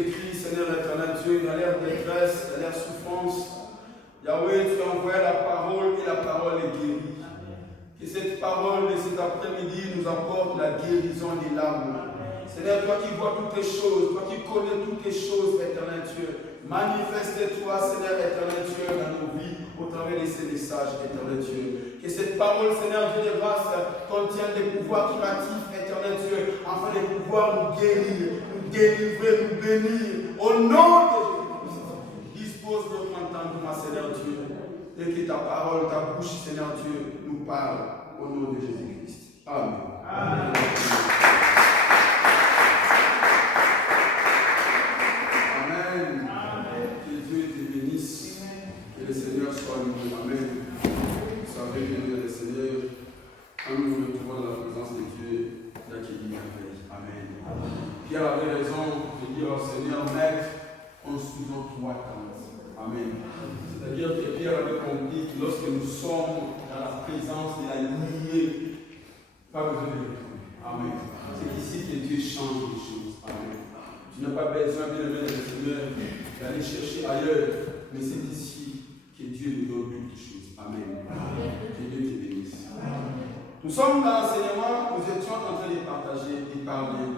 écrit, Seigneur éternel Dieu, dans leur détresse, dans leur souffrance, Yahweh, tu as envoyé la parole et la parole est guérie. Que cette parole de cet après-midi nous apporte la guérison des larmes. Seigneur, toi qui vois toutes les choses, toi qui connais toutes les choses, éternel Dieu, manifeste-toi, Seigneur éternel Dieu, dans nos vies, au travers de ces messages, éternel Dieu. Que cette parole, Seigneur Dieu de grâce, contienne des pouvoirs curatifs, éternel Dieu, afin de pouvoir nous guérir, nous délivrer, nous bénir. Au nom de Jésus, dispose notre entendement, Seigneur Dieu, et que ta parole, ta bouche, Seigneur Dieu, nous parle. Au nom de Jésus-Christ. Amen. Amen. Que Dieu te bénisse. Que le Seigneur soit nous. Amen. Vous savez, bien le Seigneur, quand nous nous retrouvons dans la présence de Dieu, il y a qui dit merveille. Amen. Pierre avait raison de dire au Seigneur, Maître, construisons toi ta. Amen. C'est-à-dire que Pierre avait compris que lorsque nous sommes dans la présence de la lignée, pas besoin de retourner. Amen. C'est ici que Dieu change les choses. Amen. Tu n'as pas besoin, bien aimé, Seigneur, d'aller chercher ailleurs, mais c'est ici que Dieu nous donne toutes choses. Amen. Que Dieu te bénisse. Nous sommes dans l'enseignement, nous étions en train de partager, de parler,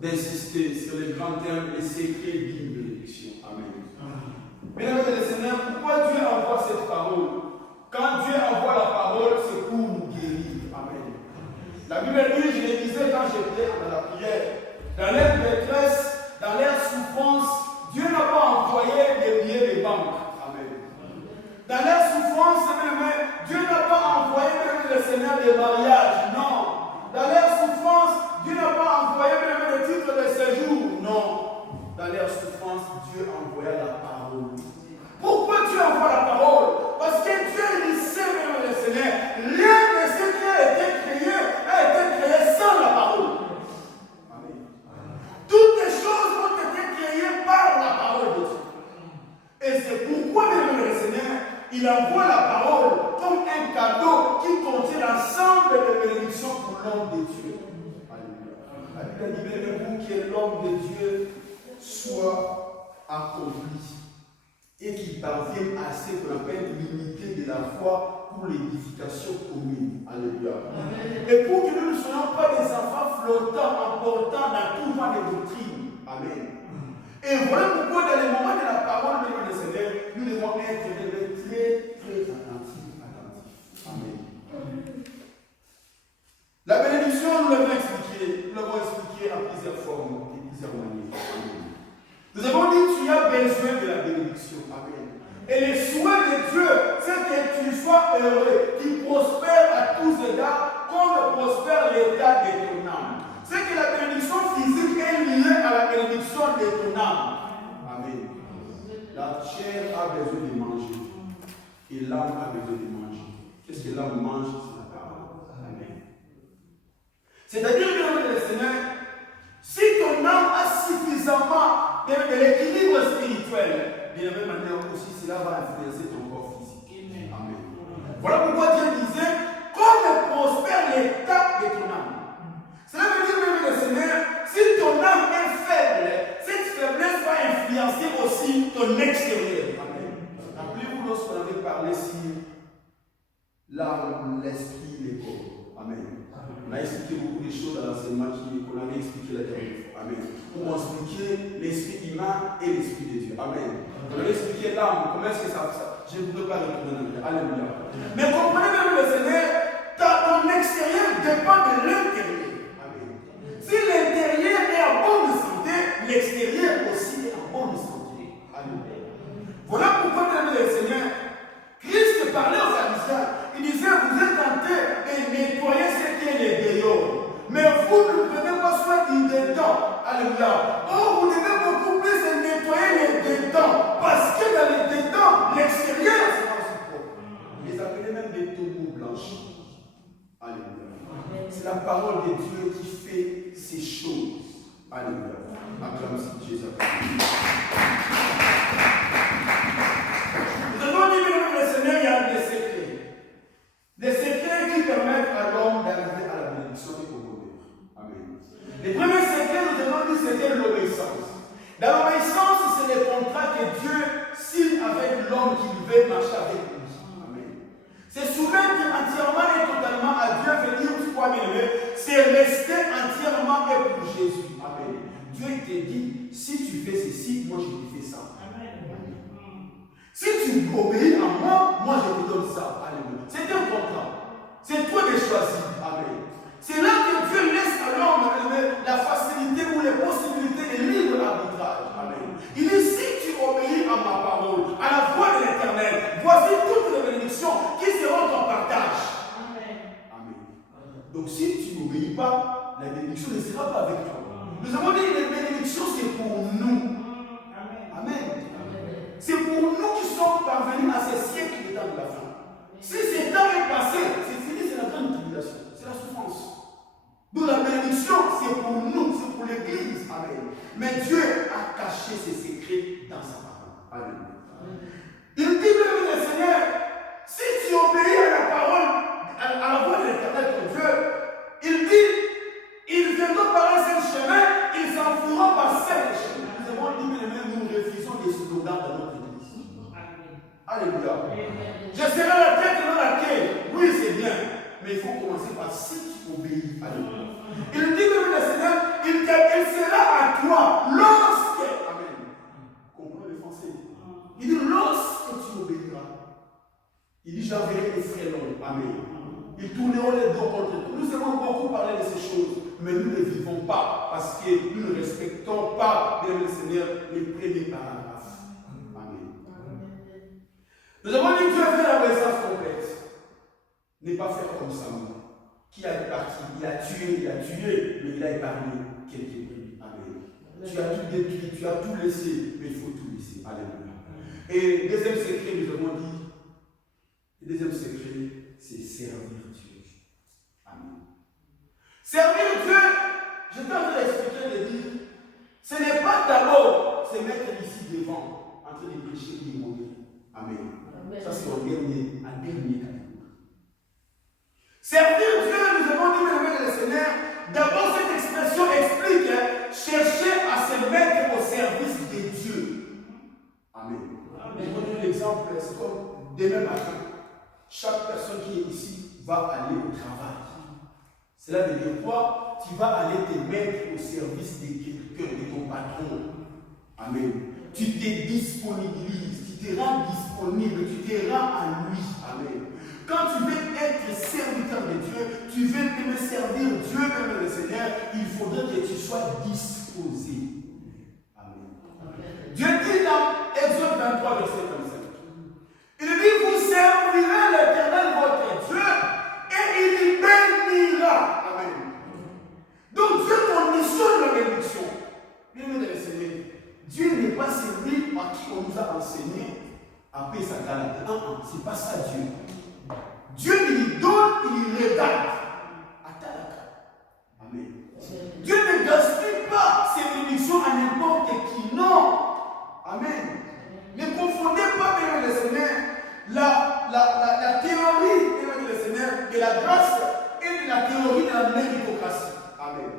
d'insister sur les grands termes et secrets d'une bénédiction. Amen. Mesdames et Seigneur, pourquoi Dieu envoie cette parole? Quand Dieu envoie la parole, c'est pour nous guérir. Amen. La Bible dit, je le disais quand j'étais dans la prière, dans leur détresse, dans leur souffrance, Dieu n'a pas envoyé des billets de banque. Amen. Dans leur souffrance, Dieu n'a pas envoyé même le Seigneur des mariages. Non. Dans leur souffrance, Dieu n'a pas envoyé même le titre de séjour. Non. Dans leur souffrance, Dieu envoya la parole. Pourquoi Dieu envoie la parole? Parce que Dieu, il sait même le Seigneur. Rien de ce qui a été créé sans la parole. Amen. Toutes les choses ont été créées par la parole de Dieu. Et c'est pourquoi même le Seigneur, il envoie la parole comme un cadeau qui contient l'ensemble des bénédictions pour l'homme de Dieu. Alléluia. La Bible dit, vous qui est l'homme de Dieu, soit accompli et qu'il parvienne à ce qu'on appelle l'unité de la foi pour l'édification commune. Alléluia. Et pour que nous ne soyons pas des enfants flottants, emportant dans tout vent de doctrine. Amen. Et voilà pourquoi dans les moments de la parole de notre Seigneur, nous devons être très attentifs. Amen. La bénédiction, nous l'avons expliqué en plusieurs formes et plusieurs manières. Amen. Nous avons dit que tu as besoin de la bénédiction. Amen. Et le souhait de Dieu, c'est que tu sois heureux, qu'il prospère à tous égards, comme prospère l'état de ton âme. C'est que la bénédiction physique est liée à la bénédiction de ton âme. Amen. La chair a besoin de manger. Et l'âme a besoin de manger. Qu'est-ce que l'âme mange? C'est la parole. Amen. C'est-à-dire que le Seigneur, si ton âme a suffisamment de l'équilibre spirituel, de la même manière aussi, cela va influencer ton corps physique. Amen. Voilà pourquoi Dieu disait, comme prospère l'état de ton âme. Cela veut dire même le Seigneur, si ton âme est faible, cette faiblesse va influencer aussi ton extérieur. Amen. Rappelez-vous lorsqu'on avait parlé sur l'âme, l'esprit, le corps. Amen. On a expliqué beaucoup de choses dans l'enseignement qu'on avait expliqué la dernière fois. Amen. Pour expliquer l'esprit humain et l'esprit de Dieu. Amen. On avait expliqué l'âme, comment est-ce que ça. Je ne voudrais pas retourner dans le. Alléluia. Mais comprenez même le Seigneur, ton extérieur dépend de l'intérieur. Amen. Si l'intérieur est en bonne santé, l'extérieur aussi est en bonne santé. Alléluia. Voilà pourquoi même le Seigneur, Christ parlait aux pharisiens. Il disait, vous êtes tentés de nettoyer ce qui est les dehors. Mais vous ne prenez pas soin du dedans. Alléluia. Or, vous devez beaucoup plus nettoyer les dedans. Parce que dans les dedans, l'extérieur sera aussi propre. Ils les appelaient même des tombeaux blanchis. Alléluia. C'est la parole de Dieu qui fait ces choses. Alléluia. Acclame Jésus. Nous avons dit que le Seigneur, il y a des secrets. Des secrets qui permettent à l'homme d'arriver à la bénédiction et au bonheur. Amen. Les premiers secrets, nous avons dit, c'était l'obéissance. Dans l'obéissance, que Dieu signe avec l'homme qui veut marcher avec lui. Amen. C'est soumettre entièrement et totalement à Dieu, veut dire quoi, bien aimé, c'est rester entièrement et pour Jésus. Amen. Dieu te dit, si tu fais ceci, moi je te fais ça. Si tu obéis à moi, moi je te donne ça. Alléluia. C'est un contrat. C'est toi de choisir. Amen. C'est là que Dieu laisse à l'homme la facilité ou les possibilités de libre arbitrage. Amen. Il dit, si tu obéis à ma parole, à la voix de l'Éternel, voici toutes les bénédictions qui seront ton partage. Amen. Donc si tu n'obéis pas, la bénédiction ne sera pas avec toi. Nous avons dit que les bénédictions, c'est pour nous. Amen. C'est pour nous qui sommes parvenus à ces siècles de temps de la fin. Si ce temps est passé, c'est fini, c'est la grande tribulation, c'est la souffrance. Donc la bénédiction, c'est pour nous, c'est pour l'Église. Amen. Mais Dieu a caché ses secrets dans sa parole. Amen. Il dit, le Seigneur, si tu obéis à la parole, à la voix de l'Éternel, ton Dieu, il dit, ils viendront par un seul chemin, ils s'enfuiront par sept chemins. Nous avons dit, nous refusons des slogans dans notre église. Alléluia. Je serai la tête dans la queue. Oui, c'est bien. Mais il faut commencer par si tu obéis. Alléluia. Il dit que le Seigneur, il sera à toi lorsque. Amen. Comprenez le français. Il dit lorsque tu obéiras. Il dit j'enverrai les frères. Amen. Ils tourneront les dos contre toi. Nous avons beaucoup parlé de ces choses, mais nous ne vivons pas parce que nous ne respectons pas, bien le Seigneur, les premiers paragraphes. Amen. Nous avons dit que Dieu fait la naissance complète. Ne pas faire comme Samuel, qui a parti, il a tué, mais il a épargné quelques brebis. Amen. Tu as tout détruit, tu as tout laissé, mais il faut tout laisser. Alléluia. Et deuxième secret, nous avons dit, le deuxième secret, c'est servir Dieu. Amen. Servir Dieu, je t'ai en train d'expliquer, de dire, ce n'est pas d'abord se mettre ici devant, en train de prêcher et de mourir. Amen. Ça, c'est un dernier catégorie. Servir Dieu, nous avons dit, mesdames et Seigneur, d'abord cette expression explique, chercher à se mettre au service de Dieu. Amen. Je vais donner l'exemple, c'est comme demain matin, chaque personne qui est ici va aller au travail. Cela veut dire quoi? Tu vas aller te mettre au service de quelqu'un, de ton patron. Amen. Tu te disponibilises, tu te rends disponible, tu te rends à lui. Amen. Quand tu veux être serviteur de Dieu, tu veux me servir Dieu, même le Seigneur, il faudrait que tu sois disposé. Amen. Dieu dit dans Exode 23, verset 35. Il dit, vous servirez l'Éternel votre Dieu et il bénira. Amen. Donc Dieu conditionne la bénédiction. Bien aimé le Seigneur, Dieu n'est pas celui à qui on nous a enseigné à payer sa galette. Non, ce n'est pas ça Dieu. Dieu il donne, il regarde. Amen. Dieu ne gaspille pas ses bénédictions à n'importe qui. Non. Amen. Ne confondez pas, bien le Seigneur, la théorie, bien le Seigneur, de la grâce et de la théorie de la méritocratie. Amen.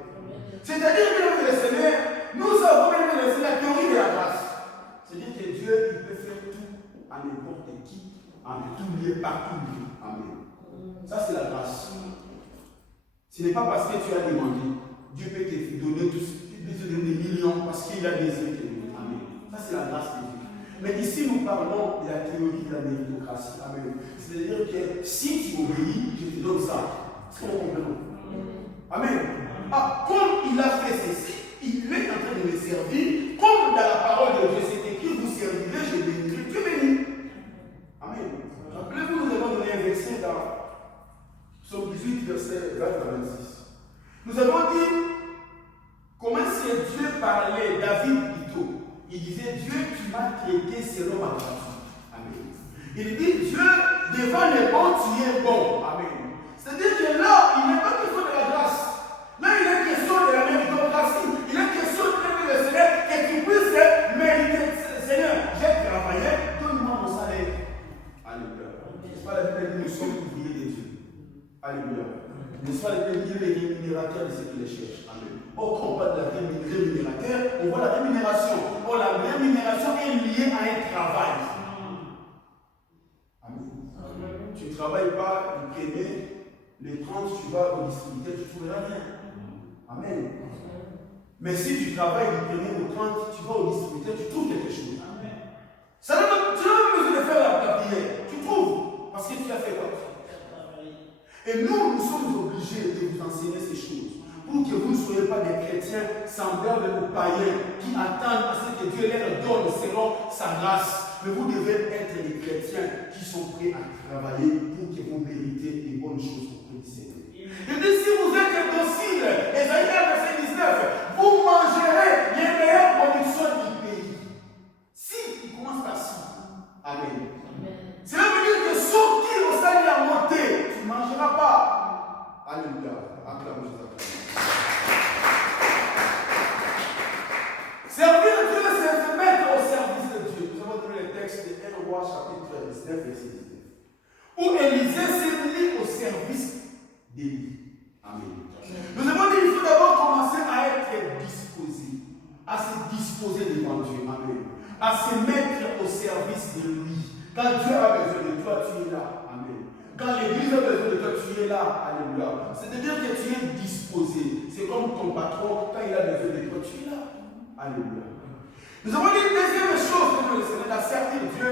C'est-à-dire, bien le Seigneur, nous avons bien le Seigneur la théorie de la grâce. C'est-à-dire que Dieu, il peut faire tout à n'importe qui, en tout lieu, partout. Amen. Ça, c'est la grâce. Ce n'est pas parce que tu as demandé. Dieu peut te donner des millions parce qu'il a désiré te donner. Amen. Ça, c'est la grâce de Dieu. Mais ici, nous parlons de la théorie de la méritocratie. Amen. C'est-à-dire que si tu obéis, je te donne ça. C'est ce qu'on comprend. Amen. Ah, comme il a fait ceci, il est en train de me servir. Comme dans la parole de Dieu, c'est écrit, vous servirez, je bénirai. Dieu bénit. Amen. Rappelez-vous, nous avons donné un verset dans Psaume 18, verset 20 à 26. Nous avons dit comment c'est Dieu parlait, David plutôt. Il disait, Dieu, tu m'as traité selon ma grâce. Amen. Il dit, Dieu, devant les bons, tu es bon. Amen. C'est-à-dire que là, il n'est pas question de la grâce. Là, il est question de la méritocratie. Il est question de le Seigneur que tu puisses mériter. Seigneur, j'ai travaillé, donne-moi mon salaire. Alléluia. N'est-ce pas la Bible dit, nous sommes ouvriers de Dieu. Alléluia. N'est-ce pas la Bible dit, les rémunérateurs de ceux qui les cherchent. Amen. Or, quand on parle de la rémunérateur, on voit la rémunération. Or, la rémunération est liée à travail. Amen. Tu ne travailles pas le premier, les 30, tu vas au distributeur, tu ne trouveras rien. Amen. Mais si tu travailles du premier au 30, tu vas au distributeur, tu trouves quelque chose. Amen. Tu n'as pas besoin de faire la prière. Tu trouves. Parce que tu as fait quoi? Et nous sommes obligés de vous enseigner ces choses. Pour que vous ne soyez pas des chrétiens semblables aux païens qui attendent à ce que Dieu leur donne selon sa grâce. Mais vous devez être des chrétiens qui sont prêts à travailler pour que vous méritez des bonnes choses auprès du Seigneur. Il dit, si vous êtes docile, Ésaïe 1, verset 19, vous mangerez les meilleures productions du pays. Si, il commence par si. Amen. Cela veut dire que sortir au salaire à monter, tu ne mangeras pas. Alléluia. Acclame Jésus. Servir Dieu, c'est se mettre au service de Dieu. Nous avons donné le texte de 1 Roi chapitre 19, verset 19. Où Élisée s'est mis au service d'Élie. Amen. Nous avons dit qu'il faut d'abord commencer à être disposé, à se disposer devant Dieu. Amen. À se mettre au service de lui. Quand Dieu a besoin de toi, tu es là. Amen. Quand l'Église a besoin de toi, tu es là. Alléluia. C'est-à-dire que tu es disposé. C'est comme ton patron, quand il a besoin de toi, tu es là. Alléluia. Nous avons dit une deuxième chose que le Seigneur a servir Dieu.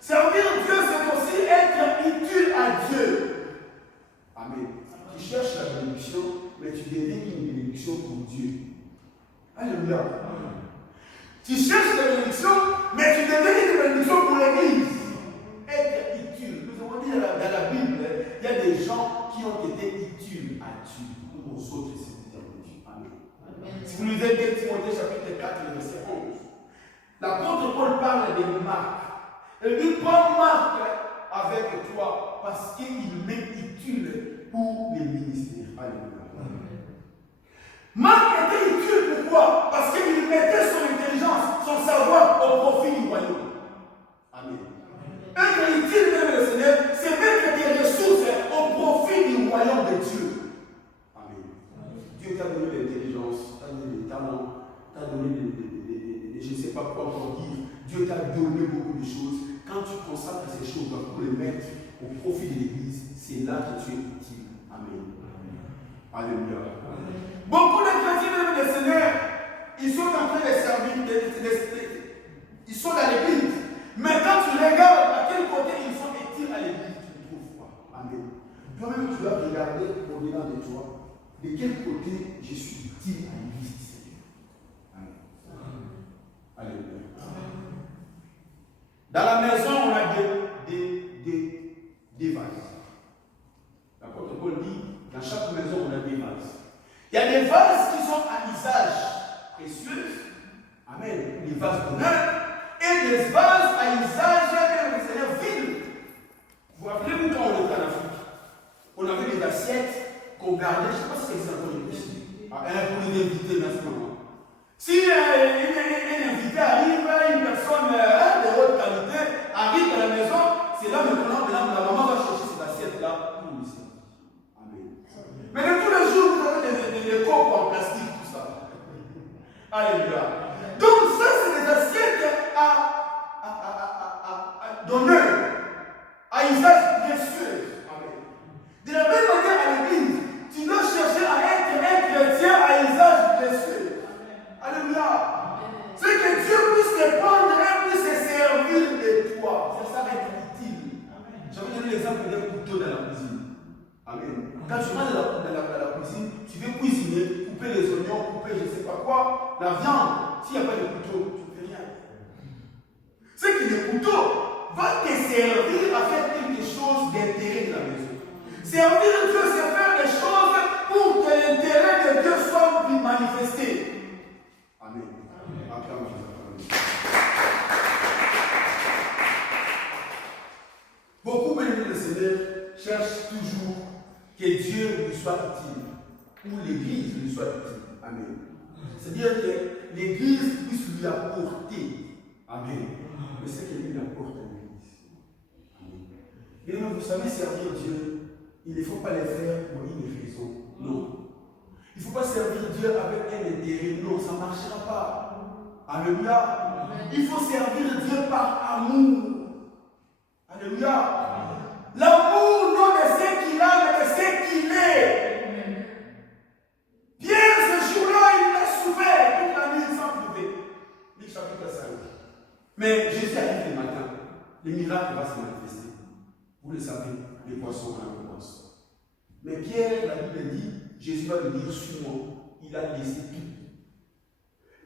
Servir Dieu, c'est aussi être utile à Dieu. Amen. Tu cherches la bénédiction, mais tu deviens une bénédiction pour Dieu. Alléluia. Tu cherches la bénédiction, mais tu deviens une bénédiction pour l'Église. Être utile. Nous avons dit dans la Bible, il y a des gens qui ont été utiles à Dieu ou aux autres serviteurs de Dieu. Amen. Si vous lisez 2 Timothée chapitre 4, verset 11, l'apôtre Paul parle de Marc. Il dit, prends Marc avec toi parce qu'il m'est utile pour les ministères. Alléluia. Marc était utile pourquoi? Parce qu'il mettait son intelligence, son savoir au profit du royaume. Amen. Être utile même le Seigneur, c'est mettre des ressources au profit du royaume de Dieu. Amen. Dieu t'a donné l'intelligence, t'a donné les talents, t'a donné je ne sais pas quoi encore dire. Dieu t'a donné beaucoup de choses. Quand tu consacres ces choses pour les mettre au profit de l'Église, c'est là que tu es utile. Amen. Alléluia. Beaucoup de chrétiens, même les Seigneurs, ils sont en train de servir, ils sont dans l'Église. Mais quand tu regardes à quel côté ils sont utiles à l'Église, tu ne trouves pas. Amen. Toi-même, tu dois regarder au-delà de toi. De quel côté je suis utile à l'Église du Seigneur. Amen. Alléluia. Dans la maison, on a des vases. L'apôtre Paul dit, dans chaque maison, on a des vases. Il y a des vases qui sont à usage précieux. Amen. Des vases d'honneur. Et des vases à usage vide. Vous vous rappelez-vous quand on était en Afrique? On avait des assiettes qu'on gardait. Je ne sais pas si ça existe encore ici. Pour les invités, mais à ce moment. Si un invité arrive, une personne de haute qualité arrive à la maison, c'est là maintenant que la maman va chercher cette assiette-là pour lui servir. Amen. Mais de tous les jours, vous avez des coques en plastique, tout ça. Alléluia. Donc ça, c'est des assiettes à d'honneur, à usage précieux. Amen. De la même manière à l'église, tu dois chercher à être un chrétien à usage précieux. Alléluia. C'est que Dieu puisse te prendre et puisse se servir de toi. C'est ça être utile. J'avais donné l'exemple d'un couteau dans la cuisine. Amen. Quand tu rentres dans la cuisine, tu veux cuisiner, couper les oignons, couper je ne sais pas quoi, la viande. S'il n'y a pas de couteau, tu ne fais rien. C'est que le couteau va te servir à faire quelque chose d'intérêt de la maison. Servir Dieu, c'est faire des choses pour que l'intérêt de Dieu soit manifesté. Amen. Beaucoup, bénis le Seigneur, cherchent toujours que Dieu lui soit utile, ou l'Église lui soit utile. Amen. C'est-à-dire que l'Église puisse lui apporter. Amen. Mais c'est que lui apporte à l'Église. Amen. Et donc, vous savez, servir Dieu, il ne faut pas le faire pour une raison. Non. Il ne faut pas servir Dieu avec un intérêt. Non, ça ne marchera pas. Alléluia. Il faut servir Dieu par amour. Alléluia. L'amour non de ce qu'il a, mais de ce qu'il est. Pierre, ce jour-là, il a souffert toute la nuit sans trouver. Luc chapitre 5. Mais Jésus arrive le matin. Le miracle va se manifester. Vous le savez, les poissons en abondance. Mais Pierre, la Bible dit, Jésus va lui dire, suis-moi. Il a laissé tout.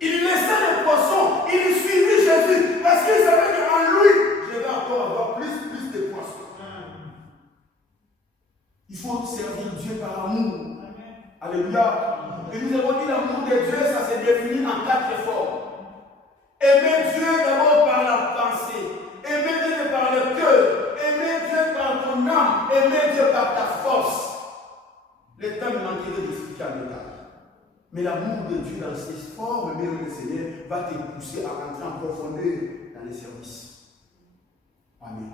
Il laissait les poissons, il suivit Jésus, parce qu'il savait qu'en lui, je vais encore avoir plus de poissons. Il faut servir Dieu par amour. Alléluia. Et nous avons dit l'amour de Dieu, ça se définit en 4 formes. Aimer Dieu d'abord par la pensée, aimer Dieu par le cœur, aimer Dieu par ton âme, aimer Dieu par ta force. Le temps me manquerait d'expliquer en détail. Mais l'amour de Dieu dans ses formes, bien le Seigneur, va te pousser à entrer en profondeur dans les services. Amen.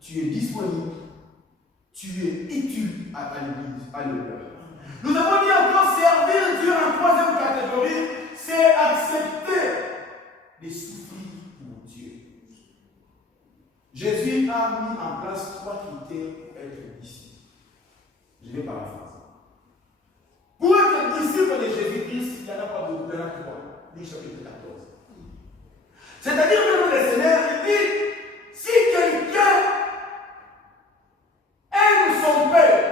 Tu es disponible. Tu es utile à l'église. Alléluia. Nous avons dit encore servir Dieu en 3e catégorie, c'est accepter de souffrir pour Dieu. Jésus a mis en place 3 critères pour être disciple. Je vais paraphraser. Pour être disciple de Jésus-Christ, il n'y en a pas beaucoup, il y en a 3. Luc chapitre 14. C'est-à-dire que le Seigneur dit, si quelqu'un aime son père,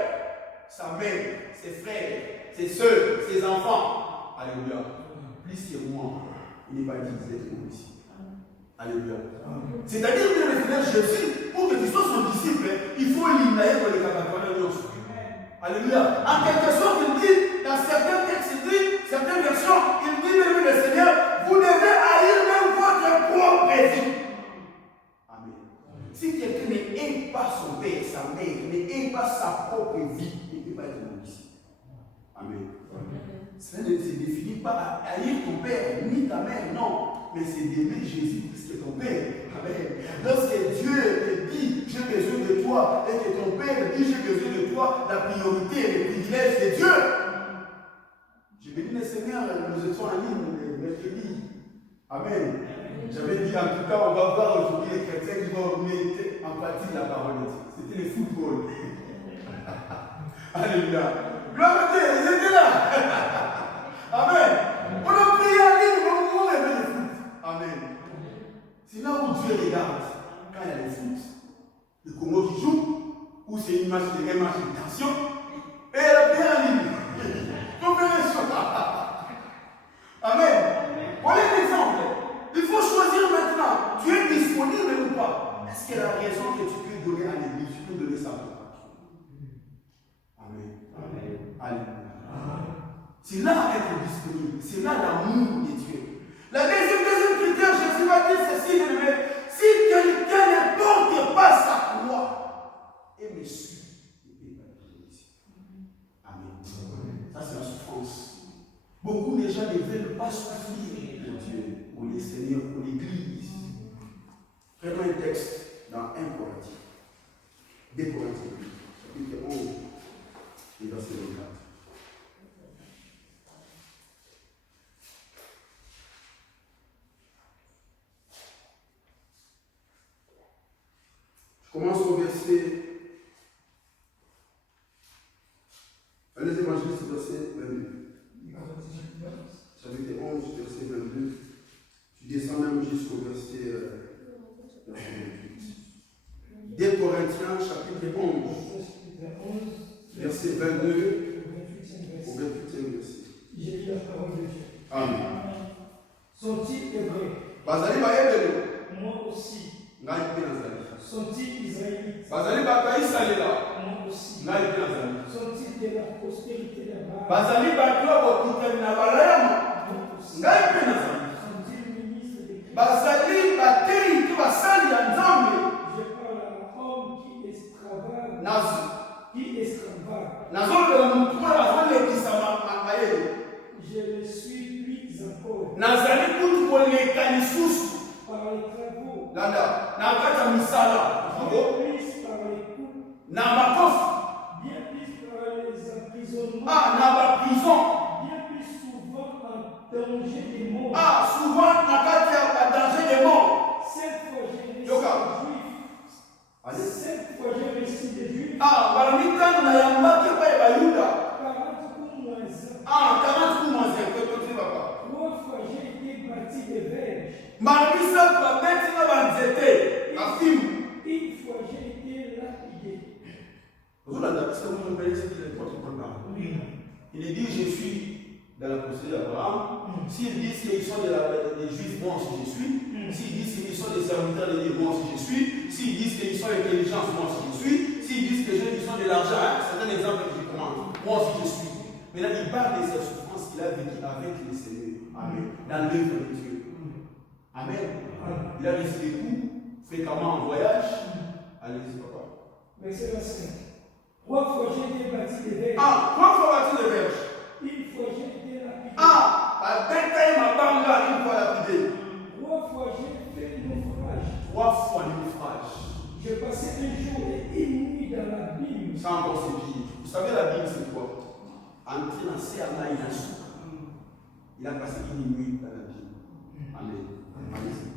sa mère, ses frères, ses soeurs, ses enfants, alléluia, plus que moi, il n'est pas dit que vous êtes bon ici. Alléluia. C'est-à-dire que le Seigneur Jésus, pour que tu sois son disciple, il faut éliminer pour les capables de Dieu. Alléluia. En quelque sorte, il dit, dans certains textes, il dit, certaines versions, il dit, le Seigneur, vous devez haïr même votre propre vie. Amen. Si quelqu'un n'aime pas son père, sa mère, n'aime pas sa propre vie, il ne peut pas être mon disciple. Amen. Ça ne se définit pas à haïr ton père, ni ta mère, non. Mais c'est d'aimer Jésus plus que ton père. Amen. Lorsque Dieu te dit, j'ai besoin de toi, et que ton père dit, j'ai besoin de toi, la priorité et le privilège, c'est Dieu. Je me dis, mais Seigneur, nous étions en ligne mercredi. Amen. J'avais dit, en tout cas, on va voir aujourd'hui les chrétiens qui vont mettre en pratique la parole de Dieu. C'était le football. Alléluia. Gloire à Dieu, ils étaient là. Amen. On a prié en ligne, on va aimer le foot. Amen. C'est là où Dieu regarde quand il y a le foot. Le Congo qui joue, où c'est un match de tension, et elle a bien en ligne. Compréhension. Amen. Voilà l'exemple. Il faut choisir maintenant. Tu es disponible ou pas? Est-ce qu'il y a la raison que tu peux donner à l'église? Tu peux donner ça pour toi. Amen. Alléluia. C'est là être disponible. C'est là l'amour de Dieu. La deuxième critère, Jésus va dire ceci, si quelqu'un ne porte pas sa croix et me suit, il ne peut pas être ici. Amen. Ça, c'est la souffrance. Beaucoup de gens ne veulent pas souffrir pour Dieu, pour les seigneurs, pour l'Église. Prenons un texte dans 1 Corinthiens. 2 Corinthiens, chapitre 11, et verset 24. Je commence au verset. Allez, évangéliste, verset 22. Chapitre 11, verset 22. Tu descends même jusqu'au verset 28. 2 Corinthiens, chapitre 11, verset 22 au 28e verset. J'ai lu la parole de Dieu. Amen. Sont-ils hébreux? Bazali ba hébreu. Moi aussi. Ngai pe nazali. Sont-ils israélites? Bazali ba ka Israëla. Moi aussi. Ngai pe nazali. Sont-ils de la postérité d'Abraham? Bazali ba to ba kutani na balayama. Moi aussi. Ngai pe nazali. Sont-ils ministres de Christ? Bazali ba tei to basali ya Nzambe. Je parle à l'homme qui extravage. Nazo. Qui extravage. Nazo de mutu ko bazali kisama mabayele. Je le suis plus encore. Nazali kutu ko leka lisusu. Par les travaux. Landa na kata misala. Bien plus par les coups. Na makofi. Bien plus par les emprisonnements. Ah, na ba prison. Bien plus souvent en danger de mort. Ah, souvent Marmisa pour mettre dans l'anxiété. La film. Une fois j'ai été lapidé. Vous l'avez dit, c'est mon père, c'est qu'il est votre programme. Il dit, je suis dans la procédure d'Abraham. S'ils disent qu'ils sont des juifs, moi aussi je suis. S'ils disent qu'ils sont des serviteurs de Dieu, moi aussi je suis. S'ils disent qu'ils sont intelligents, moi aussi je suis. S'ils disent que ils sont de l'argent, c'est un exemple que je commande. Moi aussi je suis. Maintenant, il parle de sa souffrance qu'il a vécue avec le Seigneur. Amen. Dans l'œuvre de Dieu. Amen. Il a reçu des coups fréquemment en voyage. Allez-y, papa. Verset 25. 3 fois j'ai été bâti de verge. 3 fois bâti de verge. Une fois j'ai été lapidé. La bête m'a banga une fois lapidé. 3 fois j'ai fait naufrage. 3 fois naufrage. J'ai passé un jour et une nuit dans l'abîme. Ça encore c'est pire. Vous savez l'abîme c'est quoi? Entrer dans CAMA, il a souffert. Il a passé une nuit dans l'abîme. Amen. Allez-y.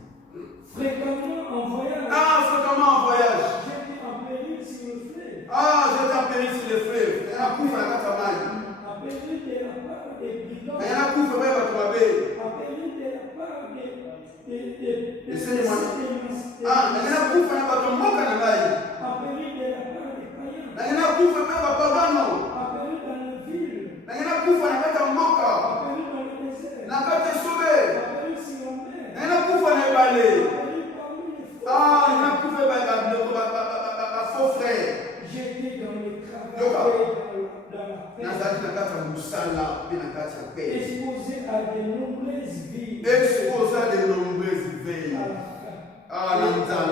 Fréquemment en voyage. Fréquemment en voyage. J'étais en péril sur le fleuve. J'étais en péril sur le fleuve. Il y a un coup, il y a un travail. En péril de la part des brigands. Il y a un coup, il faut faire votre bébé. En péril de la part des Laissez-moi. Il y a un coup, il faut faire votre mot canal. En péril de la part des païens. Il y a un coup, il faut faire votre pagano. En péril dans la ville. Il y a un coup, il faut faire votre moka. En péril dans le désert. La carte est sauvée. En péril sur la mer. Il y a un coup, il faut faire balai. En péril parmi les fous. Il y a un coup, il faut faire faux frère. J'étais dans le travail dans la paix. Exposé à de nombreuses vies. Exposé à de nombreuses veilles. À la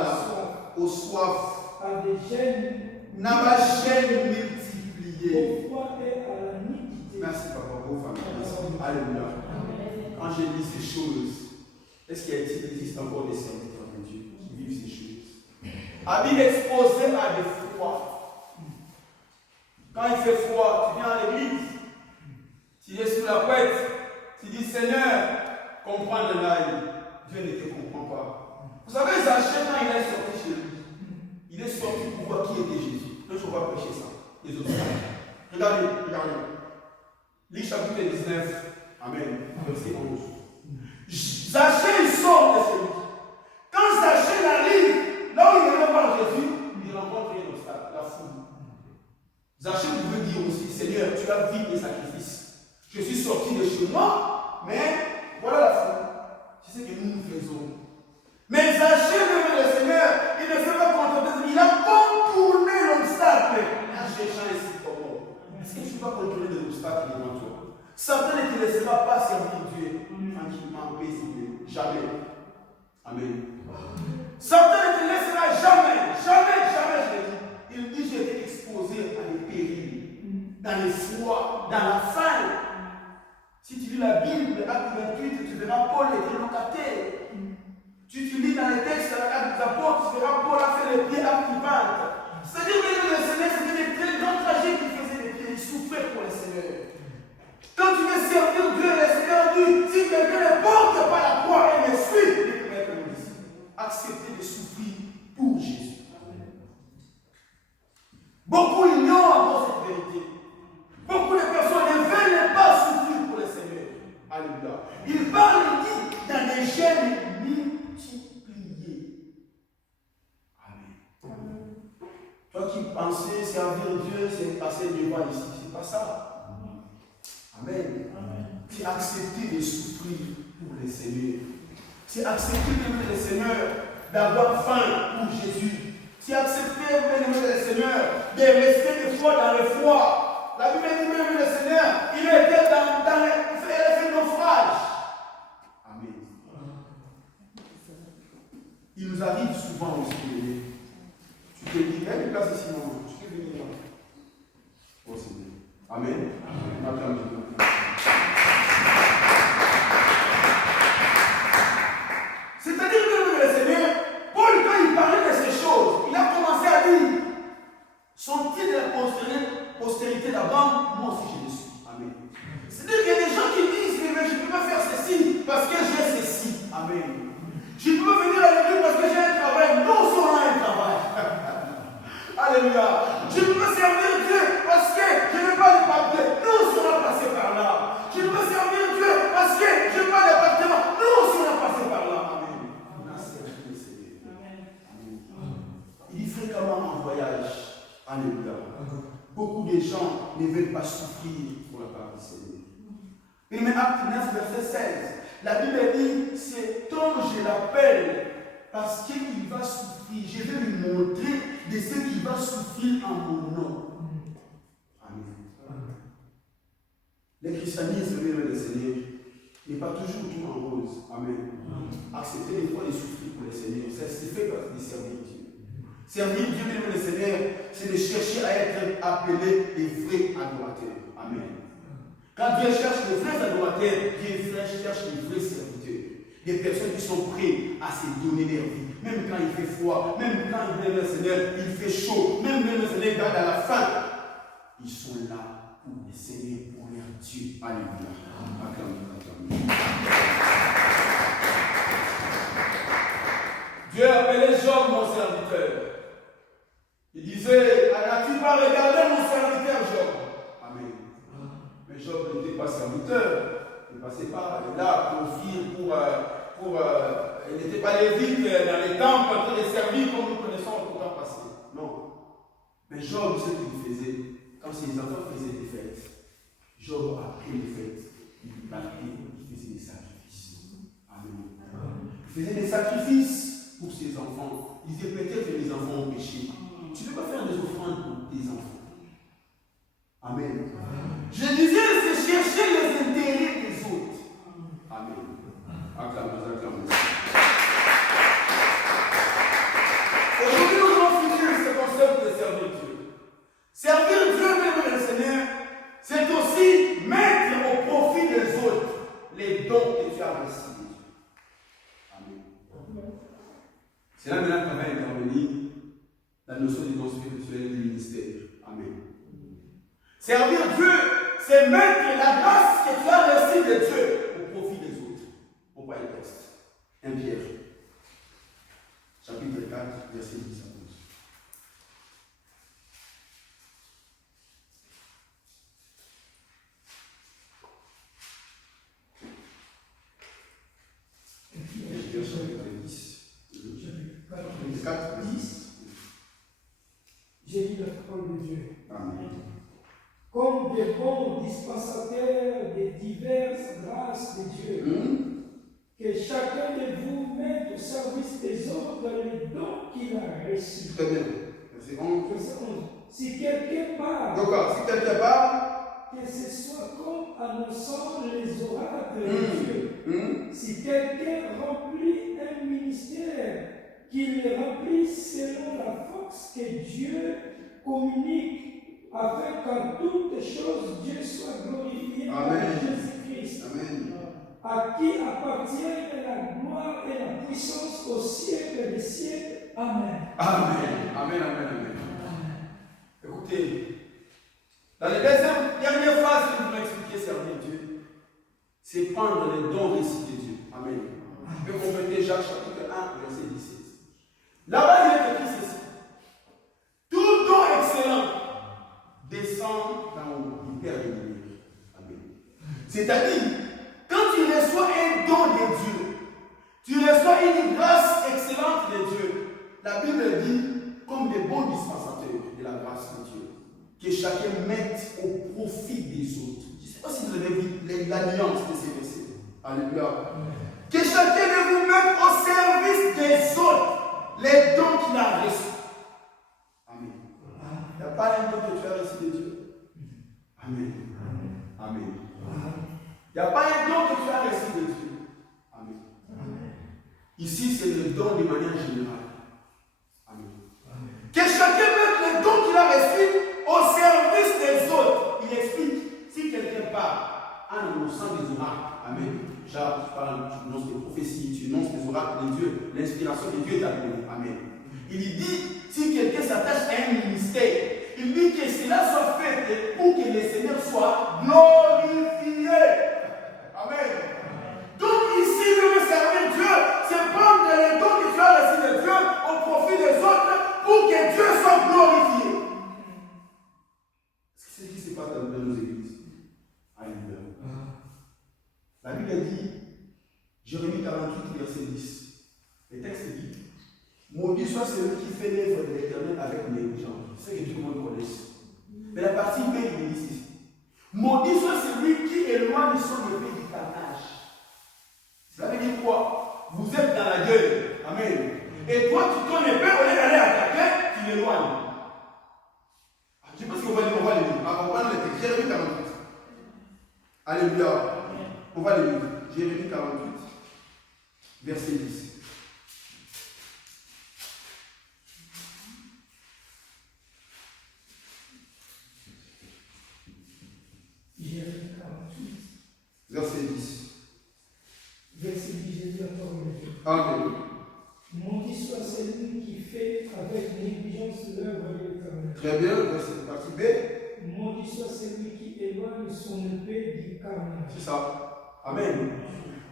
faim, au soif, à des gènes. N'a pas chaîne multipliée. Au froid et à la nudité. Merci papa, vos familles. Alléluia. Quand j'ai dit ces choses, est-ce qu'il existe encore des serviteurs de Dieu qui vivent ces choses? Habile exposé à des froids. Quand il fait froid, tu viens à l'église, tu es sous la couette, tu dis Seigneur, comprends le mail. Dieu ne te comprend pas. Vous savez, Zachée, quand il est sorti chez lui, il est sorti pour voir qui était Jésus. Donc, on va prêcher ça. Les autres. Regardez. Luc chapitre 19. Amen. Verset 11. Zachée, il sort de celui. Quand Zachée arrive, là où il est voir Jésus, il rencontre un obstacle, la foule. Zachée pouvait dire aussi, Seigneur, tu as vu mes sacrifices. Je suis sorti de chez moi, mais voilà la foule. C'est ce que nous faisons. Mais Zachée, même le Seigneur, il ne s'est pas contenté. Il a contourné l'obstacle en cherchant ici comment. Est-ce que tu vas contourner l'obstacle devant toi? Satan ne te laissera pas servir Dieu tranquillement, paisiblement. Jamais. Amen. Satan ne te laissera jamais, je le dis. Il dit, j'ai été exposé à des périls, dans les froids, dans la faim. Si tu lis la Bible, Acte 28, tu verras Paul était locataire. Si tu lis dans les textes de l'Acte des Apôtres, tu verras Paul a fait les pieds à Couvante. C'est-à-dire que le Seigneur, c'était des très grands trajets qu'il faisait des pieds, il souffrait pour le Seigneur. Quand tu veux servir Dieu, le Seigneur dit, si quelqu'un ne porte pas la croix et me suit, il peut être mon disciple. Accepter de souffrir pour Jésus. Beaucoup ignorent encore cette vérité. Beaucoup de personnes ne veulent pas souffrir pour le Seigneur. Alléluia. Il parle, il dit, dans des gènes multipliés. Amen. Toi qui pensais servir Dieu, c'est passer devant ici. C'est pas ça. Amen. C'est accepter de souffrir pour le Seigneur. C'est accepter de le Seigneur d'avoir faim pour Jésus. C'est accepter le Seigneur de rester des fois dans le froid. La Bible dit même le Seigneur, il était dans le naufrage. Amen. Il nous arrive souvent aussi. Tu te dis, il y a une place ici, non? Tu peux venir là. Oh Seigneur. Amen. Amen. C'est-à-dire que le Seigneur, Paul, quand il parlait de ces choses, il a commencé à dire, sont-ils de la postérité d'Abraham? Moi aussi je le suis. Amen. C'est-à-dire qu'il y a des gens qui disent, mais je ne peux pas faire ceci parce que j'ai ceci. Amen. Je ne peux pas venir à l'église parce que j'ai un travail. Non, si on a un travail. Alléluia. Je ne peux pas servir Dieu parce que je n'ai pas de papier. Non, si on a passé par là. Je ne peux pas servir Dieu parce que je n'ai pas d'appartement. Non, si on a passé par là. Amen. beaucoup de gens ne veulent pas souffrir pour la part du Seigneur. Et mais Acte 9, verset 16, la Bible dit, cet homme, je l'appelle parce qu'il va souffrir. Je vais lui montrer de ce qu'il va souffrir en mon nom. Amen. Le christianisme, le Seigneur, n'est pas toujours tout en rose. Amen. Accepter des fois de souffrir pour le Seigneur, c'est fait partie de servir Dieu. Servir Dieu, même le Seigneur, c'est de chercher à être appelé des vrais adorateurs. Amen. Quand Dieu cherche les vrais adorateurs, Dieu cherche les vrais serviteurs. Des personnes qui sont prêtes à se donner leur vie. Même quand il fait froid, même quand le Seigneur, il fait chaud, même le Seigneur garde à la fin. Ils sont là pour le Seigneur, pour leur Dieu. Alléluia. Dieu appelait Job mon serviteur. Il disait, as-tu pas regardé mon serviteur Job? Amen. Mais Job n'était pas serviteur. Il ne passait pas là pour vivre, il n'était pas lévite dans les temples en train de servir comme nous connaissons au temps passé. Non. Mais Job, ce qu'il faisait, quand ses enfants faisaient des fêtes, Job, après les fêtes, il partait, il faisait des sacrifices. Amen. Il faisait des sacrifices pour ses enfants. Il disait peut-être que les enfants ont péché. Tu ne peux pas faire des offrandes pour tes enfants. Amen. Je disais, c'est chercher les intérêts des autres. Amen. Acclamons, acclamons. Aujourd'hui, nous allons finir ce concept de servir Dieu. Servir Dieu, même le Seigneur, c'est aussi mettre au profit des autres les dons que tu as reçus. Amen. C'est là maintenant qu'on va intervenir la notion du don spirituel du ministère. Amen. Servir Dieu, c'est mettre la grâce que tu as reçue de Dieu au profit des autres. On voit le texte. 1 Pierre, chapitre 4, verset 10 à 12. J'ai lu la parole de Dieu. Amen. Comme des bons dispensateurs des diverses grâces de Dieu, que chacun de vous mette au service des autres les dons qu'il a reçus. Très bien. Verset 11. Verset 11. Si quelqu'un parle, que ce soit comme annonçant les oracles de Dieu. Si quelqu'un remplit un ministère, qu'il le remplisse selon la force que Dieu communique, afin qu'en toutes choses Dieu soit glorifié par Jésus-Christ. Amen. À qui appartient la gloire et la puissance au siècle des siècles. Amen. Amen. Amen, amen, amen. Écoutez, dans les dernières phrases que vous m'expliquez servir Dieu, c'est prendre les dons reçus de Dieu. Amen. Je vais compléter Jacques chapitre 1, verset 17. Là-bas, il est écrit ceci. Tout don excellent descend dans le Père de l'univers. Amen. C'est-à-dire, quand tu reçois un don de Dieu, tu reçois une grâce excellente de Dieu. La Bible dit, comme des bons dispensateurs de la grâce de Dieu, que chacun mette au profit des autres. Je ne sais pas si vous avez vu l'alliance de ces versets. Alléluia. Que chacun de vous mette au service des autres les dons qu'il a reçus. Amen. Il n'y a pas un don que tu as reçu de Dieu. Amen. Amen. Il n'y a pas un don que tu as reçu de Dieu. Amen. Ici, c'est le don de manière générale. Amen. Que chacun mette les dons qu'il a reçus au service des autres. Il explique, si quelqu'un parle en annonçant des oracles, amen. Jacques, tu parles, tu annonces des prophéties, tu annonces des oracles de Dieu, l'inspiration de Dieu t'a donné. Amen. Il dit, si quelqu'un s'attache à un ministère, il dit que cela soit fait pour que le Seigneur soit glorifié. Amen. Donc ici, de me servir Dieu, c'est prendre les dons que tu as reçus de Dieu au profit des autres pour que Dieu soit glorifié. C'est ce qui se passe dans nos églises. Alléluia. La Bible dit, Jérémie 48, verset 10. Le texte dit, maudit soit celui qui fait l'œuvre de l'Éternel avec négligence. C'est que tout le monde connaît. Mais la partie B, il dit ceci. Maudit soit celui qui éloigne son épée du carnage. Cela veut dire quoi? Vous êtes dans la gueule. Amen. Et toi, tu ton épée, au lieu d'aller attaquer, tu l'éloignes. Je pense qu'on va lire. On va lire le texte. Jérémie 48. Alléluia. On va lire. Jérémie 48. Verset 10. Jérémie 48. Verset 10. Verset 10, Jésus encore le Dieu. Amen. Maudit soit celui qui fait avec négligence l'œuvre de l'Éternel. Très bien, verset partie B. Maudit soit celui qui éloigne son épée du carnage. C'est ça. Amen.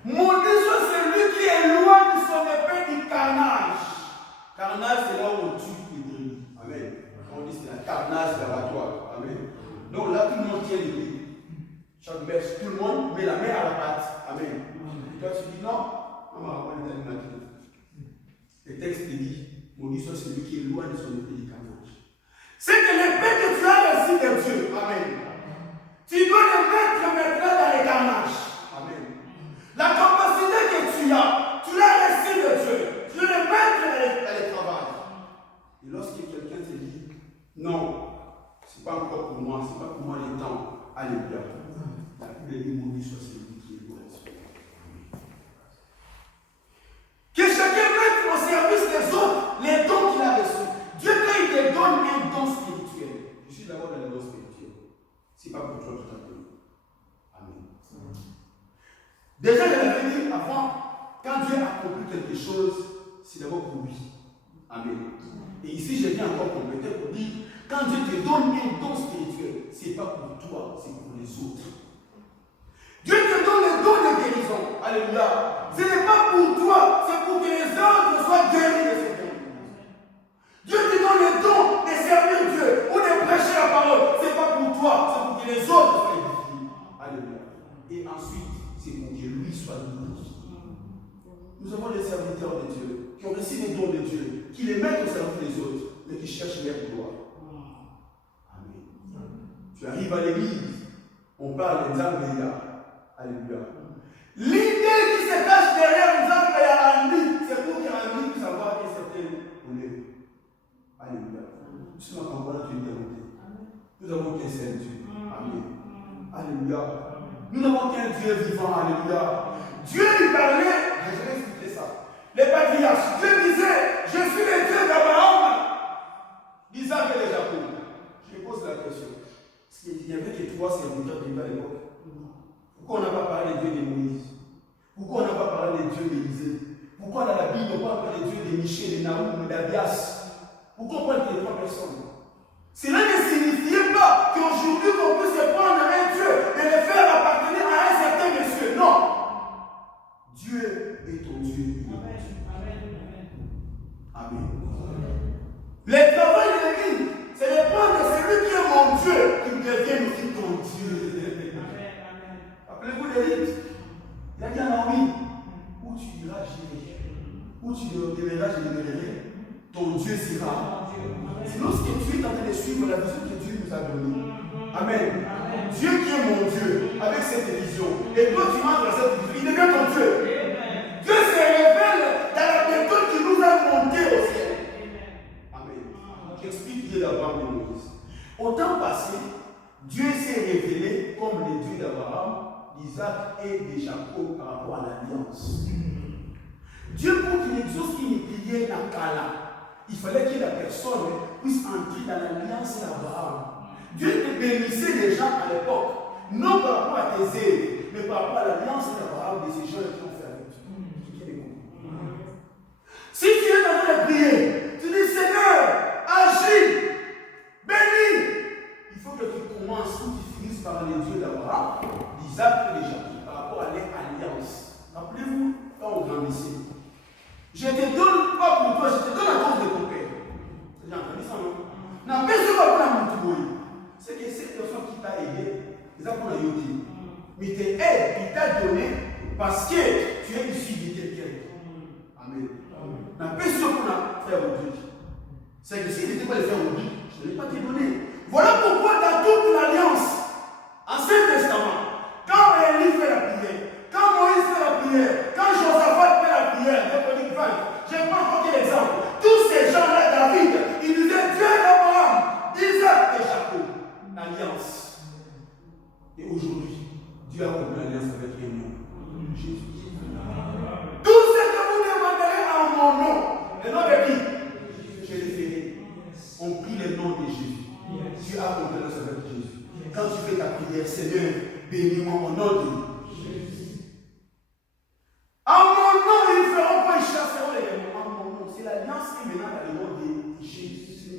Maudit soit celui qui éloigne son épée du carnage. Carnage, c'est là où on tue les brebis. Amen. On dit c'est la carnage laboratoire. Amen. Donc là, tout le monde tient l'épée. Chaque mèche, tout le monde met la main à la patte. Amen. Et toi, tu dis non. On va avoir une animation. Le texte dit, maudit soit celui qui éloigne son épée du carnage. C'est que l'épée que tu as reçue de Dieu. Amen. Tu dois le mettre maintenant dans les carnages. Amen. La capacité que tu as, tu l'as reçue de Dieu. Tu dois le mettre dans les travaux. Et lorsque quelqu'un te dit, non, ce n'est pas encore pour moi, ce n'est pas pour moi les temps. Alléluia. La Bible dit, maudit soit celui qui éloigne son épée. Que chacun mette au service des autres les dons qu'il a reçus. Dieu, quand il te donne un don spirituel, je suis d'abord dans le don spirituel. Ce n'est pas pour toi tout à fait. Amen. Déjà, je l'avais dit avant, quand Dieu accomplit quelque chose, c'est d'abord pour lui. Amen. Et ici, je viens encore compléter pour dire, quand Dieu te donne un don spirituel, ce n'est pas pour toi, c'est pour les autres. Dieu te donne le don de guérison. Alléluia. Ce n'est pas pour toi, c'est pour que les autres soient guéris de ce don. Dieu te donne le don de servir Dieu ou de prêcher la parole. Ce n'est pas pour toi, c'est pour que les autres soient édifiés. Alléluia. Et ensuite, c'est pour que lui soit glorifié. Nous avons des serviteurs de Dieu qui ont reçu les dons de Dieu, qui les mettent au service des autres, mais qui cherchent leur gloire. Amen. Tu arrives à l'église, on parle des âmes. Alléluia. L'idée qui se cache derrière les âmes c'est pour qu'Andy puisse avoir une certaine honneur. Alléluia. Tu m'as compris, tu es démonté. Nous avons qu'un seul Dieu. Amen. Alléluia. Nous n'avons qu'un Dieu vivant. Alléluia. Dieu lui parlait, je vais expliquer ça. Les patriarches, Dieu disait, je suis le Dieu d'Abraham, d'Isaac et de Jacob. Je pose la question. Parce qu'il n'y avait que 3 serviteurs de Dieu à l'époque. Pourquoi on n'a pas parlé des dieux de Moïse? Pourquoi on n'a pas parlé des dieux d'Élisée? Pourquoi dans la Bible on parle pas des dieux de Michel, de Naoum, d'Abias? Pourquoi on parle des 3 personnes? Cela ne signifiait pas qu'aujourd'hui on peut se prendre un Dieu et le faire appartenir à un certain monsieur. Non. Dieu est ton Dieu. Amen. Le travail de l'église, c'est de prendre celui qui est mon Dieu qui devient aussi ton Dieu. Appelez-vous l'élite. Il a dit à Naomi, où tu iras, j'irai. Où tu demeureras, je demeurerai. Ton Dieu sera. C'est lorsque tu es en train de suivre la vision que Dieu nous a donnée. Amen. Dieu qui est mon Dieu, avec cette vision. Et toi, tu entres dans cette vision, il devient ton Dieu. Dieu se révèle dans la méthode qui nous a monté au ciel. Amen. J'explique Dieu d'Abraham et de Moïse. Au temps passé, Dieu s'est révélé comme le Dieu d'Abraham, d'Isaac et de Jacob par rapport à l'alliance. Dieu, pour qu'il exauce une prière dans Cana, il fallait que la personne puisse entrer dans l'alliance d'Abraham. Dieu te bénissait les gens à l'époque, non par rapport à tes aides, mais par rapport à l'alliance d'Abraham de ces gens qui ont fait avec Dieu. Si tu es en train de prier, tu dis Seigneur, agis, bénis. Il faut que tu commences ou tu finisses par les dieux d'Abraham, d'Isaac et de Jacob, par rapport à leur alliance. Rappelez-vous, quand on grandissait, je ne te donne pas pour toi, je te donne à cause de ton père. J'ai entendu ça, non? N'a pas besoin de la montouille. C'est que cette personne qui t'a aidé, ils ont pour la yoté. Mais tes aides, il t'a donné parce que tu es issu de quelqu'un. Amen. N'a pas besoin de faire au Dieu. C'est que s'il n'était pas le faire au Dieu, je ne l'ai pas te donné. Voilà pourquoi dans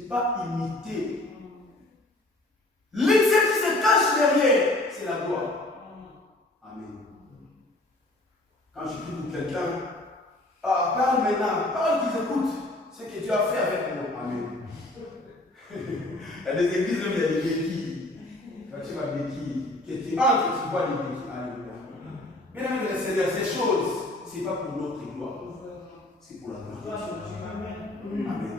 pas imiter. Ce qui se cache derrière, c'est la gloire. Amen. Quand je prie pour quelqu'un, parle maintenant, parle qu'ils écoutent ce que tu as fait avec moi. Amen. Il y a des églises où il y a des béquilles. Quand tu vas béquilles, que tu entres, tu vois les béquilles. Alléluia. Bien aimé le Seigneur, ces choses, ce n'est pas pour notre gloire, c'est pour la gloire de Dieu. Amen.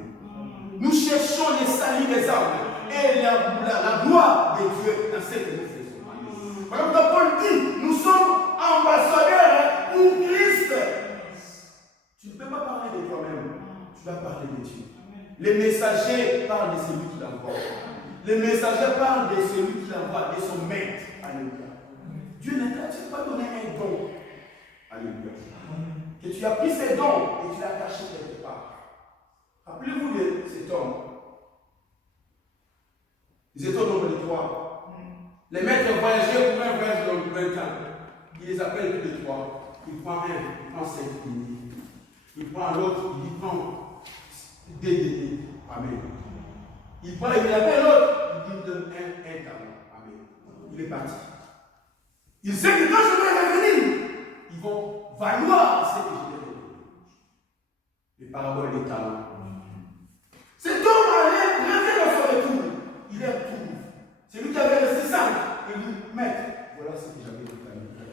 Nous cherchons les saluts des âmes et la gloire de Dieu dans ce que nous faisons. Voilà pourquoi Paul dit, nous sommes ambassadeurs pour Christ. Tu ne peux pas parler de toi-même, tu dois parler de Dieu. Les messagers parlent de celui qui l'envoie. Les messagers parlent de celui qui l'envoie, de son maître. Alléluia. Dieu ne t'a pas donné un don. Alléluia. Que tu as pris ces dons et tu l'as caché quelque part. Rappelez-vous de cet homme. Ils étaient au nombre de 3. Les maîtres voyageaient pour un voyage de 20 ans. Il les appelle tous les 3. Il prend un, il prend 5 minutes. Il prend l'autre, il prend DDD. Amen. Il prend, il appelle l'autre, il lui donne un talent. Amen. Il est parti. Il sait que quand je vais revenir, ils vont valoir ce que je vais revenir. Les paraboles des talents. Cet homme revient dans son retour. Il les retrouve. C'est lui qui avait resté 5. Il dit, maître, voilà ce que j'avais dit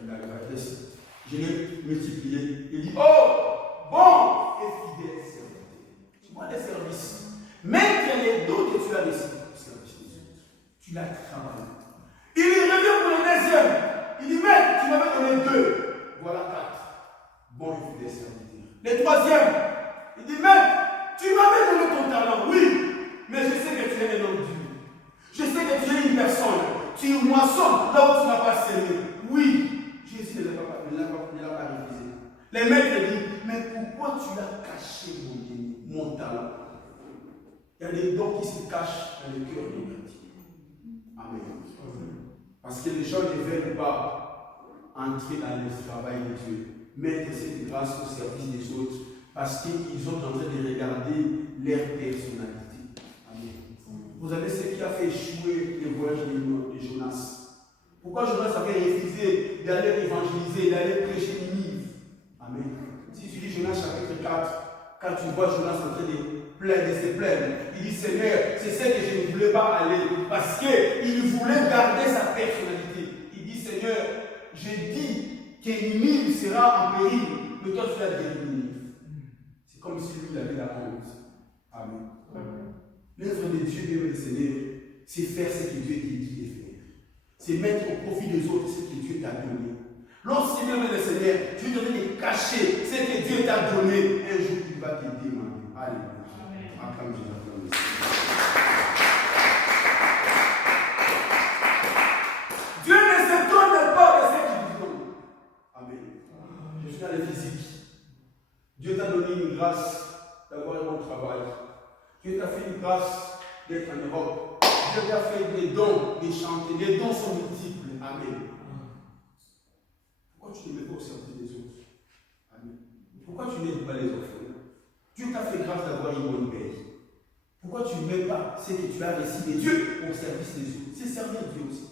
dans la pièce. Je l'ai multiplié. Il dit, oh, bon et fidèle serviteur. Tu vois les services. Maître, les dons que tu as laissés au service des autres. Tu l'as travaillé. Il revient pour le deuxième. Il dit, maître, tu m'avais donné 2. Voilà 4. Bon et fidèle serviteur. Le troisième, il dit, maître, tu m'avais donné ton talent, oui, mais je sais que tu es un homme dur. Je sais que tu es une personne. Tu moissonnes là où tu n'as pas semé. Oui, Jésus ne l'a pas refusé. Les maîtres disent, mais pourquoi tu l'as caché, mon talent? Il y a des dons qui se cachent dans le cœur des chrétiens. Amen. Parce que les gens ne veulent pas entrer dans le travail de Dieu, mettre cette grâce au service des autres, parce qu'ils sont en train de regarder leur personnalité. Amen. Vous avez ce qui a fait échouer le voyage de Jonas. Pourquoi Jonas avait refusé d'aller évangéliser, d'aller prêcher Ninive? Amen. Si tu lis Jonas chapitre 4, quand tu vois Jonas en train de se plaindre, il dit, Seigneur, c'est ce que je ne voulais pas aller, parce qu'il voulait garder sa personnalité. Il dit, Seigneur, j'ai dit que Ninive sera en péril, mais toi tu l'as guéri Ninive. C'est comme si lui avait la honte. Amen. L'œuvre de Dieu, bien le Seigneur, c'est faire ce que Dieu t'a dit de faire. C'est mettre au profit des autres ce que Dieu t'a donné. Lorsque bien le Seigneur, tu dois te cacher ce que Dieu t'a donné. Un jour, il va te demander. Alléluia. Acclame Jésus, acclame le Seigneur. Dieu ne s'étonne pas de ce qu'il donne. Amen. Je suis dans le physique. Dieu t'a donné une grâce d'avoir un bon travail. Dieu t'a fait une grâce d'être en Europe. Dieu t'a fait des dons, de chanter. Les dons sont multiples. Amen. Pourquoi tu ne mets pas au service des autres? Amen. Pourquoi tu n'aides pas les orphelins? Dieu t'a fait grâce d'avoir une bonne paix. Pourquoi tu ne mets pas ce que tu as reçu de Dieu au service des autres? C'est servir Dieu aussi.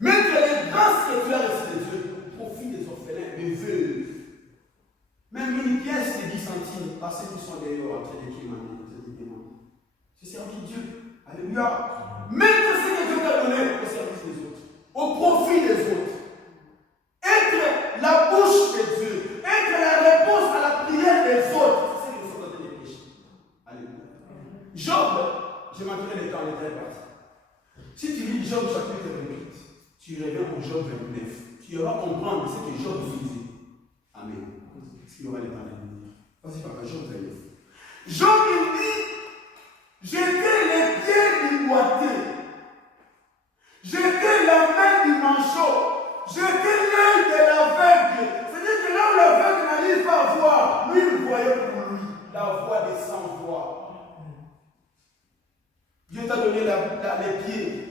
Mettre les grâces que tu as reçues de Dieu au profit des orphelins, des veuves. Même une pièce de 10 centimes à ceux qui sont d'ailleurs en train de demander. C'est servir Dieu. Alléluia. Mettre ce que Dieu t'a donné au service des autres, au profit des autres. Être la bouche de Dieu, être la réponse à la prière des autres. C'est ce que nous sommes en train de prêcher. Alléluia. Job, je m'entendais le temps, il était parti. Si tu lis Job chapitre 28, tu reviens au Job 29, tu vas comprendre ce que Job faisait. Amen. Il y aura les temps de venir. Vas-y, papa, Job 29. Job, il dit, j'étais les pieds du boiteux, j'étais la main du manchot, j'étais l'œil de l'aveugle. C'est-à-dire que là où l'aveugle n'arrive pas à voir, lui, il voyait pour lui la voix des sans-voix. Dieu t'a donné les pieds.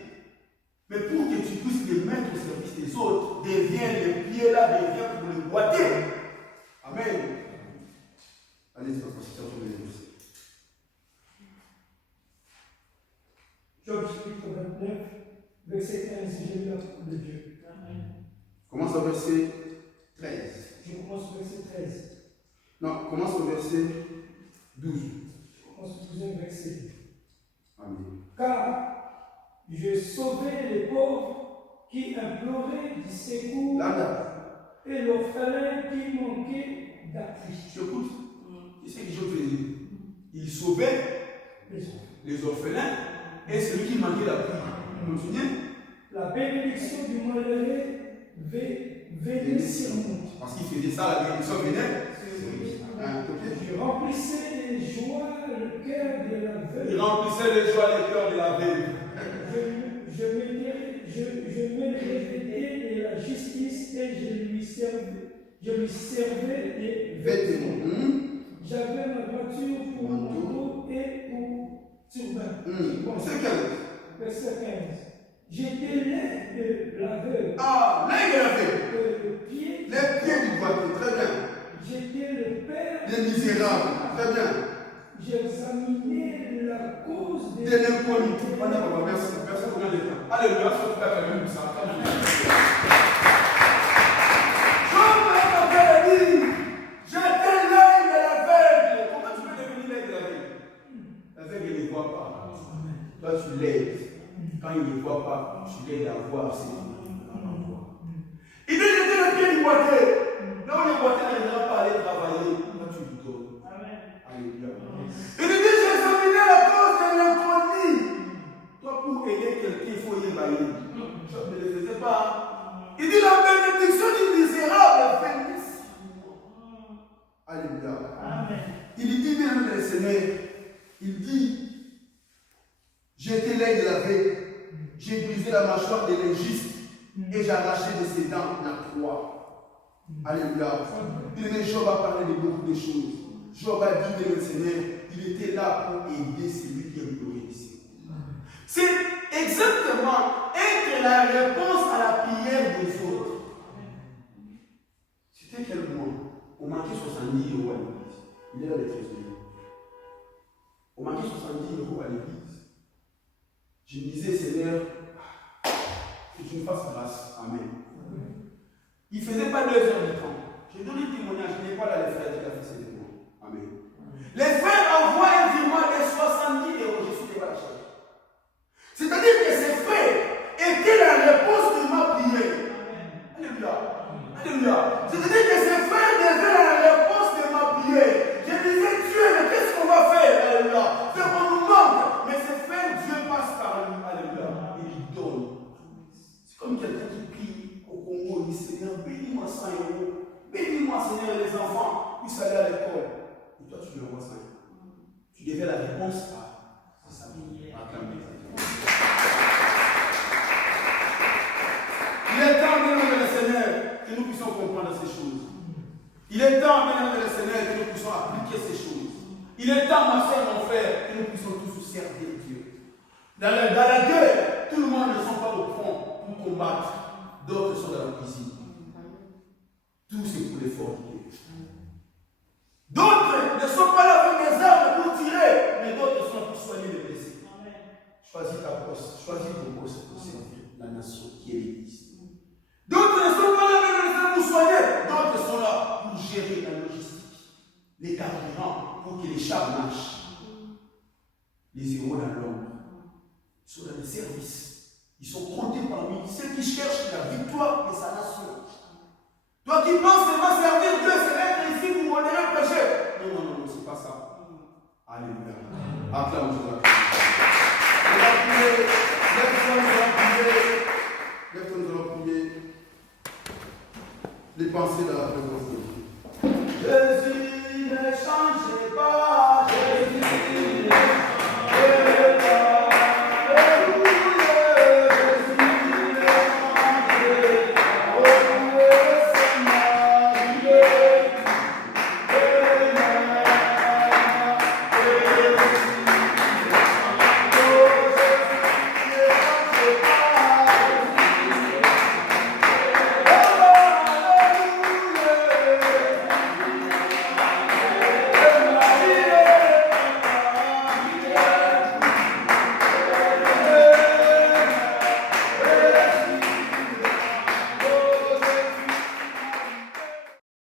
Mais pour que tu puisses les mettre au service des autres, deviens les pieds là, deviens pour les boiter. Amen. Allez-y, parce que c'est un peu de 29, verset 15, j'ai lu la parole de Dieu. Commence au verset 13. Je commence au verset 13. Non, commence au verset 12. Je commence au 12e verset. Amen. Car je sauvais les pauvres qui imploraient du secours et l'orphelin qui manquait d'appui. Tu écoutes? C'est ce que Dieu faisait. Il sauvait les orphelins et celui qui manquait d'appui. Vous vous souvenez? La bénédiction du malheureux venait sur nous. Parce qu'il faisait ça, la bénédiction venait. Je remplissais les joies le cœur de la veuve. Il remplissait les joies le cœur de la veuve. Je me revêtais de la justice et je lui servais des vêtements. J'avais ma voiture pour manteau et pour turban. C'est quel? Verset 15. J'étais l'aide de la veuve. Ah, l'aide de la veuve. Les pieds du boiteux, très bien. J'étais le père des misérables, très bien. J'examinais la cause de l'inconnu. Merci. Personne combien de temps. Alléluia, ça fait quand même ça. J'étais l'œil de l'aveugle. Comment tu peux devenir l'œil de l'aveugle? L'aveugle ne voit pas. Toi, tu l'aides. Quand il ne voit pas, tu l'aides à voir ses il dit j'étais le pied du boiteux. Là où le boiteux n'arrivera pas à aller travailler, toi tu lui donnes. Alléluia. Il dit j'examinais la cause de l'inconnu. Toi, pour aider quelqu'un, il faut y évaluer. Je ne le faisais pas. Il dit la bénédiction du misérable venait sur moi. Alléluia. Amen. Il dit bien le Seigneur, il dit j'étais l'aide de la veille, j'ai brisé la mâchoire de l'injuste et j'ai arraché de ses dents la croix. Alléluia. Il dit Job a parlé de beaucoup de choses. Job a dit de le Seigneur, il était là pour aider celui qui implorait ici. C'est exactement être la réponse à la prière des autres. C'était quel mois? On manquait 70 € à l'église. Il est là le trésorier. On manquait 70 € à l'église. Je me disais, Seigneur, que tu me fasses grâce. Amen. Il ne faisait pas 2 heures de temps. J'ai donné le témoignage, je n'ai pas là les frères qui ont fait ces témoignages. Amen. Les frères envoient un virement de 70 €. Je suis pas la charge. C'est-à-dire que ces frères étaient la réponse de ma prière. Alléluia. Alléluia. C'est-à-dire que ces frères devaient la réponse de ma prière. Je disais, Dieu, mais qu'est-ce qu'on va faire? Alléluia. C'est qu'on nous manque. Mais ces frères, Dieu passe par nous. Alléluia. Et il donne. C'est comme quelqu'un qui prie au Congo. Il dit, Seigneur, bénis-moi 100 €. Bénis-moi, Seigneur, les enfants puissent aller à l'école. Et toi, tu lui envoies 5 €. Tu devais la réponse à sa vie. Il est temps, bien aimé le Seigneur, que nous puissions comprendre ces choses. Il est temps, bien aimé le Seigneur, que nous puissions appliquer ces choses. Il est temps, ma soeur, mon frère, que nous puissions tous servir Dieu. Dans la guerre, tout le monde ne sont pas au front pour combattre. D'autres sont dans la cuisine. Tout c'est pour l'effort de Dieu. D'autres ne sont pas là avec des armes pour tirer, mais d'autres sont pour soigner les blessés. Choisis ta poste, choisis ton poste pour servir la nation qui est l'Église. D'autres ne sont pas là avec des armes pour soigner, d'autres sont là pour gérer la logistique, les carburants, pour que les chars marchent. Les héros dans l'ombre, ils sont dans les services, ils sont comptés parmi ceux qui cherchent la victoire de sa nation. Toi qui penses que va servir Dieu, c'est être ici pour modérer le péché. Non, c'est pas ça. Alléluia. Acclame Dieu. On va prier. Lève-toi, nous allons prier. Les pensées de la